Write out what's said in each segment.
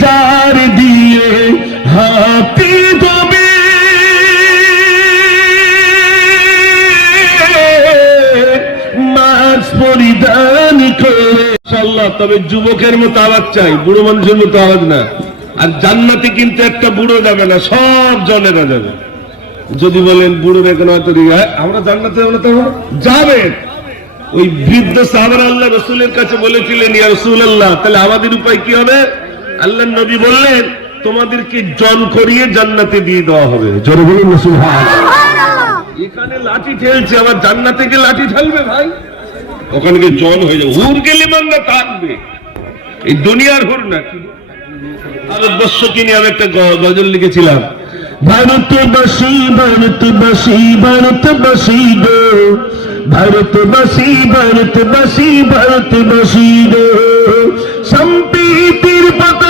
যার দিয়ে হাতি তবে মাছ পরিধান করে ইনশাআল্লাহ তবে যুবকের মতো আওয়াজ চাই বুড়ো মানুষের মতো আওয়াজ না। আর জান্নাতে কিন্তু একটা বুড়ো যাবে না সব জনেরা যাবে যদি বলেন বুড়ো রেখে হয়তো হ্যাঁ, আমরা জান্নাতে যাবে ওই বৃদ্ধ সাহাবার আল্লাহ রসুলের কাছে বলেছিলেন ইয়া রসুল আল্লাহ তাহলে আমাদের উপায় কি হবে? আল্লাহ নবী বললেন তোমাদেরকে জন করিয়ে জান্নাতে দিয়ে দেওয়া হবে। জোরে বলুন এখানে লাঠি ঠেলছে আবার জান্নাতে গিয়ে লাঠি ঠেলবে ভাই? ওখানে গিয়ে জন হয়ে যাবে। হুর গেলে মান্না থাকবে। এই দুনিয়ার হুর না ভারতবর্ষকে নিয়ে আমি একটা গজল লিখেছিলাম। ভারতবাসী ভারতবাসী ভারতবাসী গো। ভারতবাসী ভারতবাসী ভারতবাসী গো। সম্প্রীতির পতাকা জি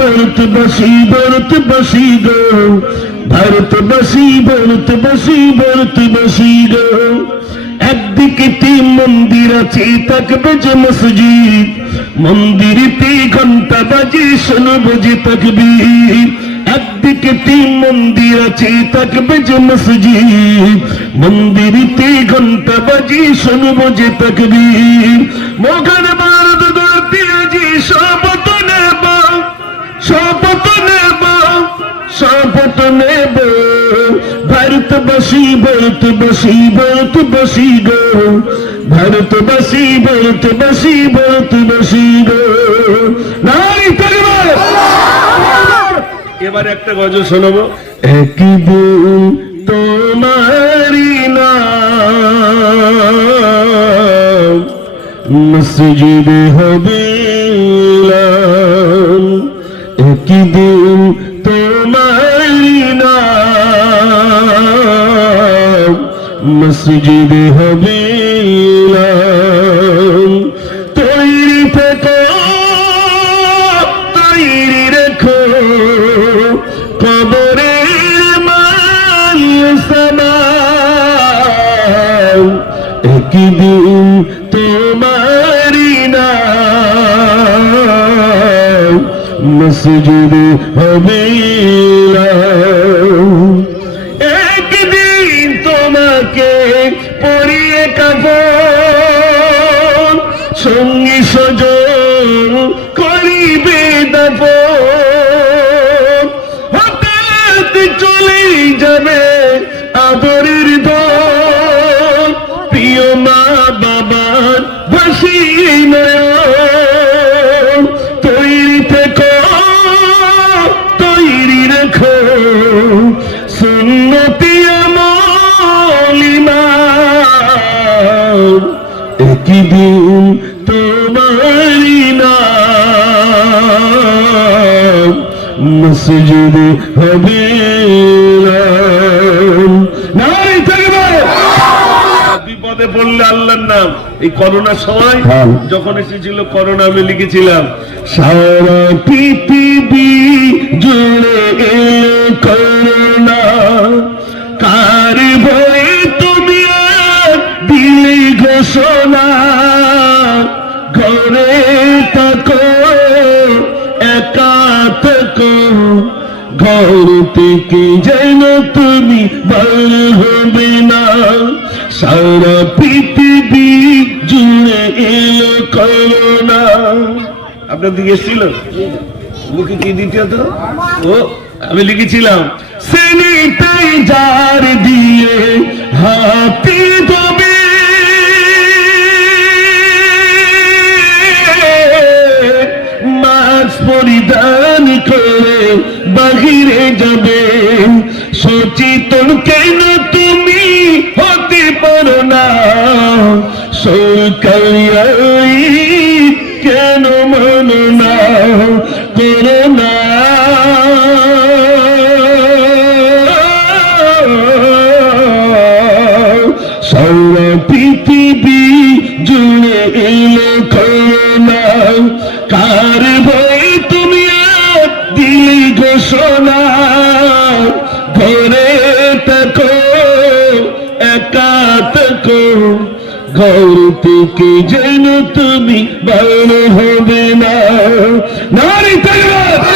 ভারতবাসী ভারতবাসী ভারতবাসী গো। ভারতবাসী ভারতবাসী ভারতবাসী গো। একদিকে মন্দির আছে, থাকবে যে মসজিদ। মন্দিরেতে ঘণ্টা বাজে শোনবো যে তকবীর একদিকে মন্দির আছে, থাকবে যে মসজিদ। মন্দিরেতে ঘণ্টা বাজে শোনবো যে তকবীর মগন ভারত গড়তে আজি শপথ নেব নেব। ভারতবাসী ভারতবাসী ভারতবাসী গো। ভারতবাসী ভারতবাসী ভারতবাসী গো। নাই পরিবার! এবার একটা গজল শোনাবো। একদিন তোমারি নাম। মসজিদে হবে এলান। একদিন মসজিদে হবে এলান। তৈরি থেকো তৈরি রেখো মাল সমাও একদিন তোমারি নাম মসজিদে হবে দাপন হঠাৎ চলে যাবে আদরের দল। প্রিয় মা বাবার ভাসি তৈরি থেকো, তৈরি রেখো। সুন্নতি আমলিমা একদিন তোমারি মসজিদে হবে বিপদে পড়লে আল্লাহর নাম। এই করোনার সময় যখন এসেছিল করোনা আমি লিখেছিলাম সারা পৃথিবী জুড়ে এলো করোনা। কার ভয়ে তুমি দিলে ঘোষণা? ঘর থেকে যেন তুমি বার হবে না? সারা পৃথিবী জুড়ে এলো করোনা। আপনার দিকে এসেছিল? মুখে কি দ্বিতীয় তো? ও, আমি লিখেছিলাম স্যানিটাইজার দিয়ে হাতি বাহিরে যাবে। সচেতন কেন তুমি হতে পারো না? কালিয়াই কেন মানো না? করোনা থাকো। ঘর থেকে যেন তুমি ভালো হবে না। নারী থাকবে